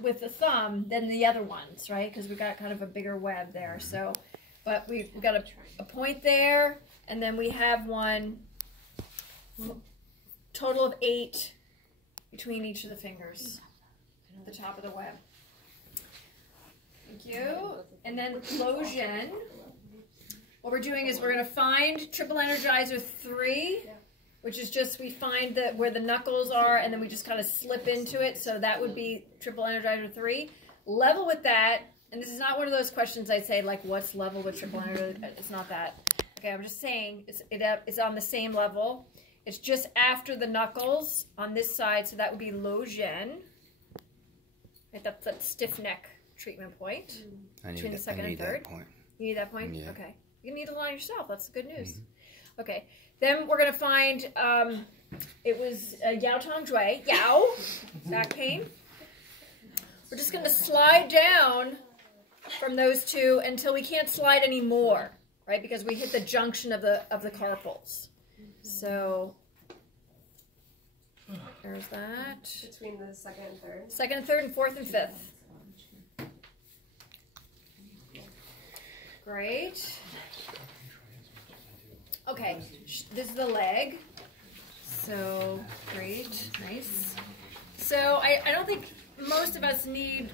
with the thumb than the other ones, right? Because we got kind of a bigger web there. So, but we've got a point there, and then we have one total of 8 between each of the fingers at the top of the web. Thank you. And then closion. What we're doing is we're going to find triple energizer 3, which is just we find where the knuckles are, and then we just kind of slip into it. So that would be triple energizer 3. Level with that, and this is not one of those questions I'd say like what's level with triple energizer. It's not that. Okay, I'm just saying it's on the same level. It's just after the knuckles on this side, so that would be lotion. Right, that's that stiff neck treatment point between the second and third. You need that point? Yeah. Okay. You need to line yourself. That's the good news. Okay. Then we're going to find, it was Yao Tong Jue. Yao. Back pain. We're just going to slide down from those two until we can't slide anymore, right? Because we hit the junction of the carpals. So there's that. Between the second and third. Second and third and fourth and fifth. Great. Okay, this is the leg. So, great, nice. So, I don't think most of us need,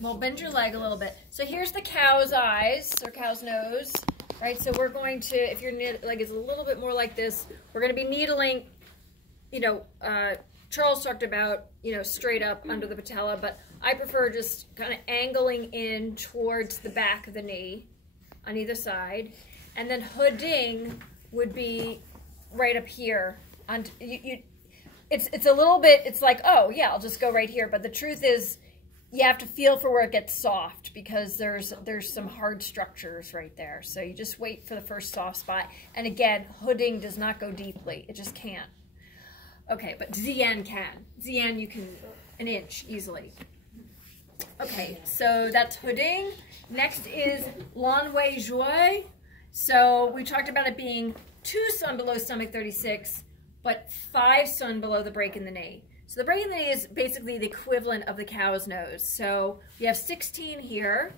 well, bend your leg a little bit. So here's the cow's eyes, or cow's nose, right? So we're going to, if your leg is a little bit more like this, we're going to be needling, you know, Charles talked about, you know, straight up under the patella, but I prefer just kind of angling in towards the back of the knee on either side. And then hooding would be right up here. It's a little bit, it's like, oh yeah, I'll just go right here. But the truth is, you have to feel for where it gets soft, because there's some hard structures right there. So you just wait for the first soft spot. And again, hooding does not go deeply. It just can't. Okay, but Zien can. Zien, you can an inch easily. Okay, so that's hooding. Next is Lanwei Joie. So we talked about it being 2 sun below stomach 36, but 5 sun below the break in the knee. So the break in the knee is basically the equivalent of the cow's nose. So we have 16 here,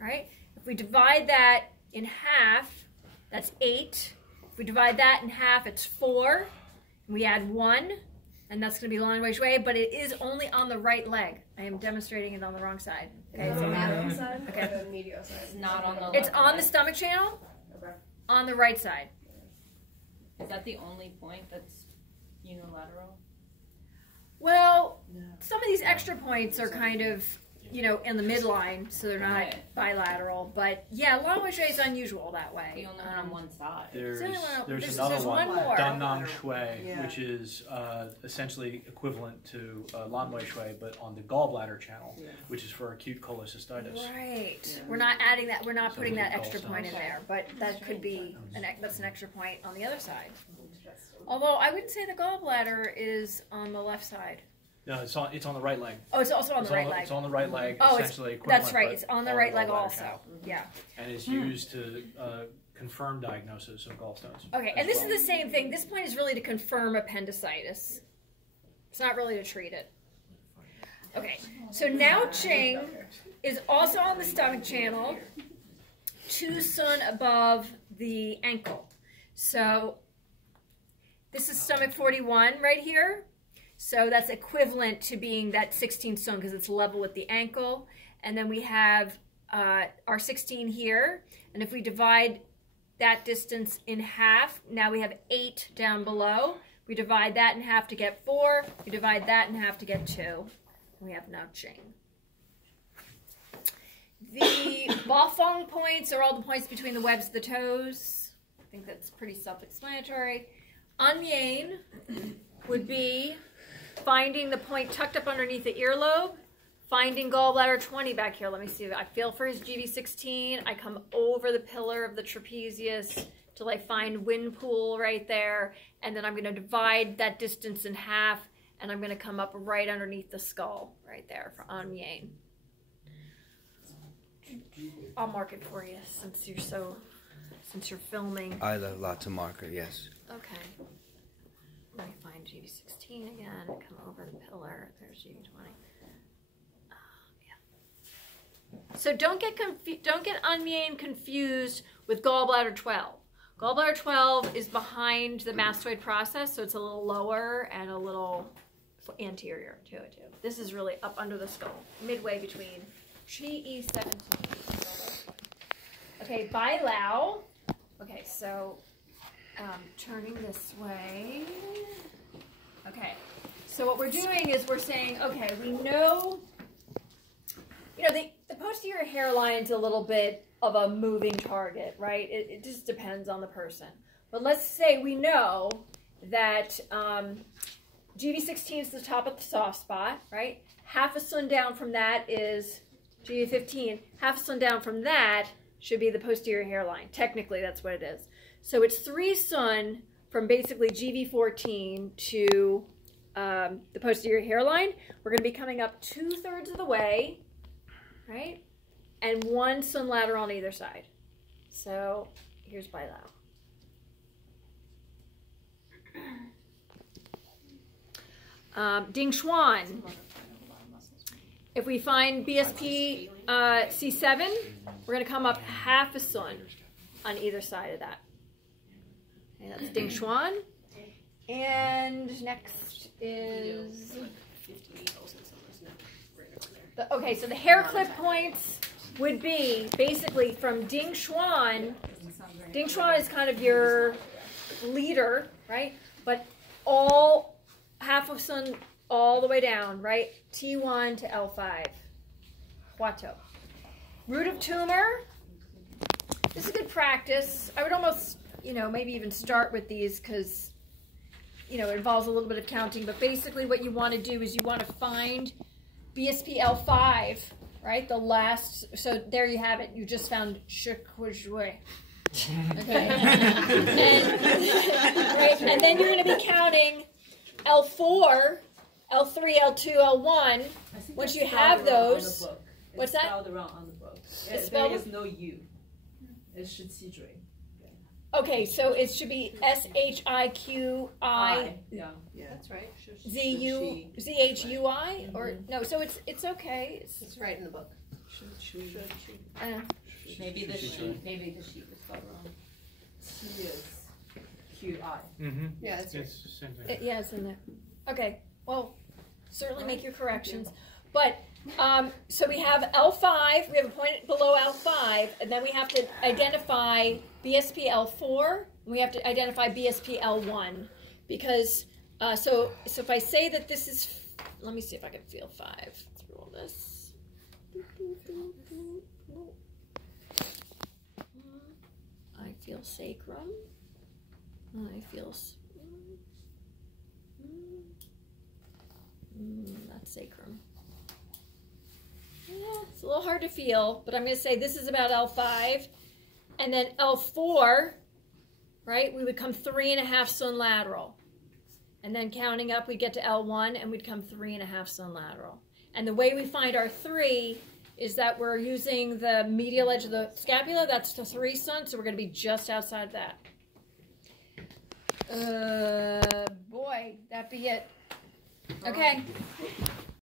right? If we divide that in half, that's 8. If we divide that in half, it's 4. And we add 1, and that's going to be Lanwei Joie, but it is only on the right leg. I am demonstrating it on the wrong side. Okay, so lateral side? Okay. Or the medial side? It's not on the It's on the stomach channel, Okay. on the right side. Is that the only point that's unilateral? Well, some of these extra points are kind of, you know, in the midline, so they're not bilateral. But yeah, Lanwei Joie is unusual that way. The only one on one side. There's there's another one, more. Danang Shui, Yeah. which is essentially equivalent to Lanwei Shui, but on the gallbladder channel, which is for acute cholecystitis. Right. Yeah. We're not adding that. We're not So putting we that call extra point in stones. there, but that could be that's an extra point on the other side. Interesting. Although I wouldn't say the gallbladder is on the left side. No, it's on the right leg. Oh, it's also on the right leg. It's on the right leg, Oh, essentially equivalent. that's right. but It's on the right leg gallbladder also. channel. Yeah. And is used to confirm diagnosis of gallstones. Okay, and this is the same thing. This point is really to confirm appendicitis. It's not really to treat it. Okay, so now Ching is also on the stomach channel, 2 sun above the ankle. So this is stomach 41 right here. So that's equivalent to being that 16 sun because it's level with the ankle. And then we have our 16 here. And if we divide that distance in half, now we have 8 down below. We divide that in half to get 4. We divide that in half to get 2. And we have now Ching. The Bafong points are all the points between the webs of the toes. I think that's pretty self-explanatory. Anmian would be finding the point tucked up underneath the earlobe, finding gallbladder 20 back here. Let me see. I feel for his GV16. I come over the pillar of the trapezius till I find wind pool right there. And then I'm going to divide that distance in half, and I'm going to come up right underneath the skull right there for Anmian. I'll mark it for you since you're filming. I have lots of marker, yes. Okay. Let me find GV16 again. Come over the pillar. There's GV20. So don't get onion confused with gallbladder 12. Gallbladder 12 is behind the mastoid process, so it's a little lower and a little anterior to it too. This is really up under the skull, midway between GE17. Okay, Bilao. Okay, so turning this way. Okay, so what we're doing is we're saying, okay, we know, the posterior hairline's a little bit of a moving target, right? It just depends on the person. But let's say we know that GV16 is the top of the soft spot, right? Half a sun down from that is GV15. Half a sun down from that should be the posterior hairline. Technically, that's what it is. So it's 3 sun from basically GV14 to the posterior hairline. We're going to be coming up 2/3 of the way, right? And 1 sun lateral on either side. So here's Bilao. Ding Xuan. If we find BSP C7, we're going to come up half a sun on either side of that. Okay, that's Ding Xuan. And next is... Okay, so the hair clip points would be basically from Ding Xuan. Ding Xuan is kind of your leader, right? But all half of sun all the way down, right? T1 to L5. Huato. Root of tumor. This is good practice. I would almost, maybe even start with these because, it involves a little bit of counting. But basically what you want to do is you want to find BSP L5, right? The last, so there you have it. You just found Shikwijue. Okay. And then you're going to be counting L4, L3, L2, L1. Once you have those, what's that? It's spelled wrong on the book. Spelled? There is no U. It's Shiqijue. Okay, so it should be SHIQI. Yeah. That's right. ZHUI? Or no? So it's okay. It's right in the book. Maybe the sheet was spelled wrong. T is QI. Yeah, that's right. It's the same thing. Yeah, it's in there. Okay. Well, certainly make your corrections. But so we have L5. We have a point below L5, and then we have to identify BSP L4. And we have to identify BSP L1 because so if I say that this is, let me see if I can feel 5 through all this. I feel sacrum. I feel. That's sacrum. Yeah, it's a little hard to feel, but I'm going to say this is about L5. And then L4, right, we would come 3.5 sun lateral. And then counting up, we'd get to L1, and we'd come 3.5 sun lateral. And the way we find our 3 is that we're using the medial edge of the scapula. That's the 3 sun, so we're going to be just outside that. Boy, that'd be it. Okay.